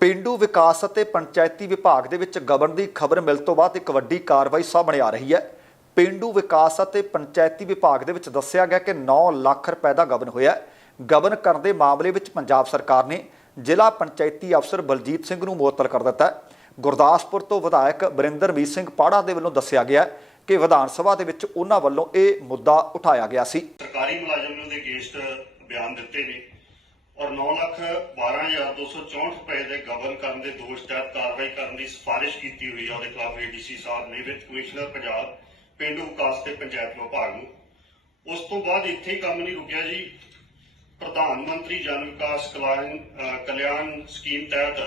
ਪਿੰਡੂ ਵਿਕਾਸ ਅਤੇ ਪੰਚਾਇਤੀ ਵਿਭਾਗ ਦੇ ਵਿੱਚ ਗਬਨ ਦੀ ਖਬਰ ਮਿਲ ਤੋਂ ਬਾਅਦ ਇੱਕ ਵੱਡੀ ਕਾਰਵਾਈ ਸਾਹਮਣੇ ਆ ਰਹੀ ਹੈ। ਪਿੰਡੂ ਵਿਕਾਸ ਅਤੇ ਪੰਚਾਇਤੀ ਵਿਭਾਗ ਦੇ ਵਿੱਚ ਦੱਸਿਆ ਗਿਆ ਕਿ 9 ਲੱਖ ਰੁਪਏ ਦਾ ਗਬਨ ਹੋਇਆ ਹੈ। ਗਬਨ ਕਰਨ ਦੇ ਮਾਮਲੇ ਵਿੱਚ ਪੰਜਾਬ ਸਰਕਾਰ ਨੇ ਜ਼ਿਲ੍ਹਾ ਪੰਚਾਇਤੀ ਅਫਸਰ ਬਲਜੀਤ ਸਿੰਘ ਨੂੰ ਮੁਅੱਤਲ ਕਰ ਦਿੱਤਾ ਗੁਰਦਾਸਪੁਰ ਤੋਂ ਵਿਧਾਇਕ ਬਰਿੰਦਰਮੀਤ ਸਿੰਘ ਪਾੜਾ ਦੇ ਵੱਲੋਂ ਦੱਸਿਆ ਗਿਆ ਕਿ ਵਿਧਾਨ ਸਭਾ ਦੇ ਵਿੱਚ ਉਹਨਾਂ ਵੱਲੋਂ ਇਹ ਮੁੱਦਾ ਉਠਾਇਆ ਗਿਆ ਸੀ। ਸਰਕਾਰੀ ਮੁਲਾਜ਼ਮ ਨੇ ਉਹਦੇ ਅਗੇਂਸਟ ਬਿਆਨ ਦਿੱਤੇ ਨੇ। ਔਰ 9 ਲੱਖ 12264 ਰੁਪਏ ਦੇ ਗਬਨ ਕਰਨ ਦੇ ਦੋਸ਼ ਤਹਿਤ ਕਾਰਵਾਈ ਕਰਨ ਦੀ ਸਿਫਾਰਿਸ਼ ਕੀਤੀ ਹੋਈ ਹੈ ਉਹਦੇ ਖਿਲਾਫ ਏਡੀਸੀ ਸਾਹਿਬ ਨੇ, ਵਿੱਚ ਕਮਿਸ਼ਨਰ ਪੰਜਾਬ, ਪਿੰਡੂ ਵਿਕਾਸ ਤੇ ਪੰਚਾਇਤ ਵਿਭਾਗ ਨੂੰ। ਉਸ ਤੋਂ ਬਾਅਦ ਇੱਥੇ ਹੀ ਕੰਮ ਨਹੀਂ ਰੁਕਿਆ ਜੀ। ਪ੍ਰਧਾਨ ਮੰਤਰੀ ਜਨ ਵਿਕਾਸ ਕਲਿਆਣ ਸਕੀਮ ਤਹਿਤ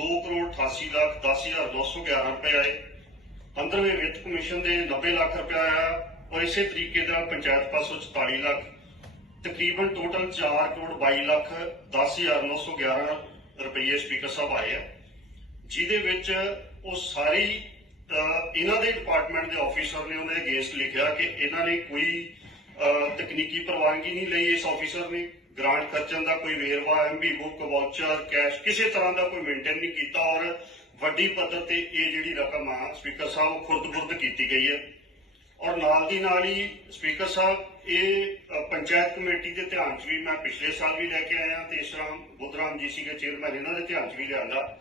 2 ਕਰੋੜ 88 ਲੱਖ 10211 ਰੁਪਏ ਆਏ। 15ਵੇਂ ਵਿੱਤ ਕਮਿਸ਼ਨ ਦੇ 90 ਲੱਖ ਰੁਪਏ ਆਇਆ। ਔਰ ਇਸੇ ਤਰੀਕੇ ਦੇ ਨਾਲ ਪੰਚਾਇਤ ਪਾਸੋਂ 44 ਲੱਖ ਤਕਰੀਬਨ ਟੋਟਲ 4 ਕਰੋੜ 22 ਲੱਖ 10911 ਰੁਪਏ ਸਪੀਕਰ ਸਾਹਿਬ ਆਏ ਆ। ਜਿਹਦੇ ਵਿੱਚ ਉਹ ਸਾਰੀ ਇਹਨਾਂ ਦੇ ਡਿਪਾਰਟਮੈਂਟ ਦੇ ਆਫੀਸਰ ਨੇ ਉਹਦੇ ਅਗੇਂਸਟ ਲਿਖਿਆ ਕਿ ਇਹਨਾਂ ਨੇ ਕੋਈ ਤਕਨੀਕੀ ਪ੍ਰਵਾਨਗੀ ਨਹੀਂ ਲਈ ਇਸ ਆਫੀਸਰ ਨੇ। ਗ੍ਰਾਂਟ ਖਰਚਣ ਦਾ ਕੋਈ ਵੇਰਵਾ ਐਮਬੀ ਬੁੱਕ ਵਾਊਚਰ ਕੈਸ਼ ਕਿਸੇ ਤਰ੍ਹਾਂ ਦਾ ਕੋਈ ਮੇਨਟੇਨ ਨਹੀਂ ਕੀਤਾ ਔਰ ਵੱਡੀ ਪੱਧਰ ਤੇ ਇਹ ਜਿਹੜੀ ਰਕਮ ਆ ਸਪੀਕਰ ਸਾਹਿਬ ਖੁਰਦ-ਬੁਰਦ ਕੀਤੀ ਗਈ ਹੈ। ਔਰ ਨਾਲ ਦੀ ਨਾਲ ਹੀ ਸਪੀਕਰ ਸਾਹਿਬ, ਇਹ ਪੰਚਾਇਤ ਕਮੇਟੀ ਦੇ ਧਿਆਨ 'ਚ ਵੀ ਮੈਂ ਪਿਛਲੇ ਸਾਲ ਵੀ ਲੈ ਕੇ ਆਇਆ ਤੇ ਇਸ ਤਰ੍ਹਾਂ ਬੁੱਧਰਾਮ ਜੀ ਸੀਗੇ ਚੇਅਰਮੈਨ ਇਹਨਾਂ ਦੇ ਧਿਆਨ 'ਚ ਵੀ ਲਿਆਂਦਾ।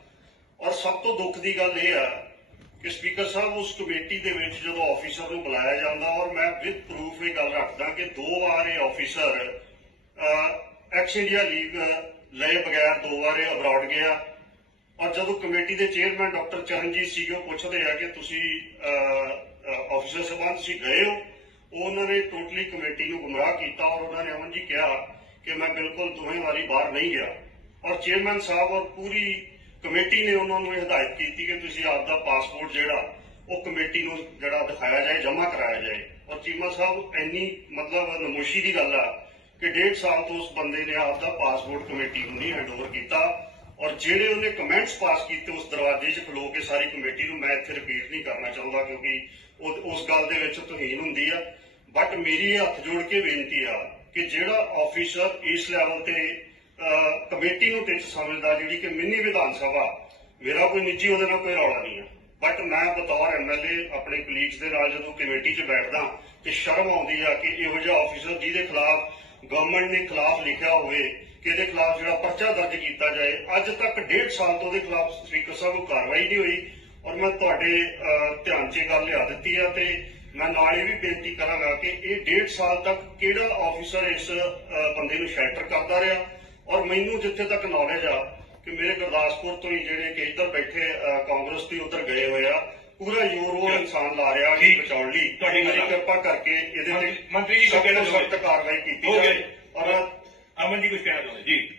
ਔਰ ਸਭ ਤੋਂ ਦੁੱਖ ਦੀ ਗੱਲ ਇਹ ਆ ਕਿ ਸਪੀਕਰ ਸਾਹਿਬ, ਉਸ ਕਮੇਟੀ ਦੇ ਵਿੱਚ ਜਦੋਂ ਆਫੀਸਰ ਨੂੰ ਬੁਲਾਇਆ ਜਾਂਦਾ, ਔਰ ਮੈਂ ਵਿਦ ਪ੍ਰੂਫ ਇਹ ਗੱਲ ਰੱਖਦਾ ਕਿ ਦੋ ਵਾਰ ਇਹ ਆਫੀਸਰ ਐਕਸ ਇੰਡੀਆ ਲੀਗ ਲਏ ਬਗੈਰ ਦੋ ਵਾਰ ਇਹ ਅਬਰਾਡ ਗਿਆ। ਔਰ ਜਦੋਂ ਕਮੇਟੀ ਦੇ ਚੇਅਰਮੈਨ ਡਾਕਟਰ ਚਰਨਜੀਤ ਸੀਗੇ, ਉਹ ਪੁੱਛਦੇ ਆ ਕਿ ਤੁਸੀਂ ਆਫੀਸਰ ਸਾਹਿਬਾਨ ਤੁਸੀਂ ਗਏ ਹੋ? ਉਹ ਉਹਨਾਂ ਨੇ ਟੋਟਲੀ ਕਮੇਟੀ ਨੂੰ ਗੁੰਮਰਾਹ ਕੀਤਾ ਔਰ ਉਹਨਾਂ ਨੇ ਅਮਨ ਜੀ ਕਿਹਾ ਕਿ ਮੈਂ ਬਿਲਕੁਲ ਦੋਵੇਂ ਵਾਰੀ ਬਾਹਰ ਨਹੀਂ ਗਿਆ। ਔਰ ਚੇਅਰਮੈਨ ਸਾਹਿਬ ਔਰ ਪੂਰੀ ਕਮੇਟੀ ਨੇ ਉਹਨਾਂ ਨੂੰ ਇਹ ਹਦਾਇਤ ਕੀਤੀ ਕਿ ਤੁਸੀਂ ਆਪ ਦਾ ਪਾਸਪੋਰਟ ਜਿਹੜਾ, ਉਹ ਕਮੇਟੀ ਨੂੰ ਜਿਹੜਾ ਦਿਖਾਇਆ ਜਾਏ, ਜਮ੍ਹਾਂ ਕਰਾਇਆ ਜਾਏ। ਔਰ ਚੀਮਾ ਸਾਹਿਬ, ਇੰਨੀ ਮਤਲਬ ਨਮੋਸ਼ੀ ਦੀ ਗੱਲ ਆ ਕਿ ਡੇਢ ਸਾਲ ਤੋਂ ਉਸ ਬੰਦੇ ਨੇ ਆਪ ਦਾ ਪਾਸਪੋਰਟ ਕਮੇਟੀ ਨੂੰ ਨਹੀਂ ਹੈਂਡਓਵਰ ਕੀਤਾ। ਔਰ ਜਿਹੜੇ ਉਹਨੇ ਕਮੈਂਟਸ ਪਾਸ ਕੀਤੇ ਉਸ ਦਰਵਾਜ਼ੇ 'ਚ ਖਲੋ ਕੇ ਸਾਰੀ ਕਮੇਟੀ ਨੂੰ ਮੈਂ ਇੱਥੇ ਰਿਪੀਟ ਨਹੀਂ ਕਰਨਾ ਚਾਹੁੰਦਾ ਕਿਉਂਕਿ ਉਸ ਗੱਲ ਦੇ ਵਿੱਚ ਤੋਹੀਨ ਹੁੰਦੀ ਆ। ਬਟ ਮੇਰੀ ਇਹ ਹੱਥ ਜੋੜ ਕੇ ਬੇਨਤੀ ਆ ਕਿ ਜਿਹੜਾ ਆਫੀਸਰ ਇਸ ਲੈਵਲ ਤੇ ਕਮੇਟੀ ਨੂੰ ਟਿੱਚ ਸਮਝਦਾ ਜਿਹੜੀ ਕਿ ਮਿੰਨੀ ਵਿਧਾਨ ਸਭਾ, ਮੇਰਾ ਕੋਈ ਨਿੱਜੀ ਉਹਦੇ ਨਾਲ ਕੋਈ ਰੌਲਾ ਨਹੀਂ ਆ। ਬਟ ਮੈਂ ਬਤੌਰ ਐਮਐਲਏ ਆਪਣੇ ਕਲੀਗਸ ਦੇ ਨਾਲ ਜਦੋਂ ਕਮੇਟੀ 'ਚ ਬੈਠਦਾ ਤੇ ਸ਼ਰਮ ਆਉਂਦੀ ਆ ਕਿ ਇਹੋ ਜਿਹਾ ਆਫੀਸਰ ਜਿਹਦੇ ਖਿਲਾਫ ਗਵਰਨਮੈਂਟ ਨੇ ਖਿਲਾਫ ਲਿਖਿਆ ਹੋਵੇ ਇਹਦੇ ਖਿਲਾਫ ਜਿਹੜਾ ਪਰਚਾ ਦਰਜ ਕੀਤਾ ਜਾਏ ਅੱਜ ਤੱਕ ਡੇਢ ਸਾਲ ਤੋਂ ਉਹਦੇ ਖਿਲਾਫ ਸਪੀਕਰ ਸਾਹਿਬ ਨੂੰ ਕਾਰਵਾਈ ਨਹੀਂ ਹੋਈ ਔਰ ਮੈਂ ਤੁਹਾਡੇ ਧਿਆਨ 'ਚ ਇਹ ਗੱਲ ਲਿਆ ਦਿੱਤੀ ਆ ਤੇ ਮੈਂ ਨਾਲ ਇਹ ਵੀ ਬੇਨਤੀ ਕਰਾਂਗਾ ਕਿ ਇਹ ਡੇਢ ਸਾਲ ਤੱਕ ਕਿਹੜਾ ਆਫੀਸਰ ਇਸ ਬੰਦੇ ਨੂੰ ਸ਼ੈਲਟਰ ਕਰਦਾ ਰਿਹਾ? ਔਰ ਮੈਨੂੰ ਜਿੱਥੇ ਤੱਕ ਨੌਲੇਜ ਆ ਕਿ ਮੇਰੇ ਗੁਰਦਾਸਪੁਰ ਤੋਂ ਹੀ ਜਿਹੜੇ ਕਿ ਇੱਧਰ ਬੈਠੇ ਕਾਂਗਰਸ ਦੀ ਉੱਧਰ ਗਏ ਹੋਏ ਆ ਪੂਰਾ ਯੂਰੋ ਇਨਸਾਨ ਲਾ ਰਿਹਾ ਕਿ। ਬਚਾਉਣ ਲਈ। ਤੁਹਾਡੀ ਕਿਰਪਾ ਕਰਕੇ ਇਹਦੇ ਤੇ ਮੰਤਰੀ ਜੀ ਸਖਤ ਕਾਰਵਾਈ ਕੀਤੀ ਜਾਏ। ਔਰ ਅਮਨ ਜੀ ਕੁਝ ਕਹਿਣਾ ਚਾਹੁੰਦੇ ਜੀ।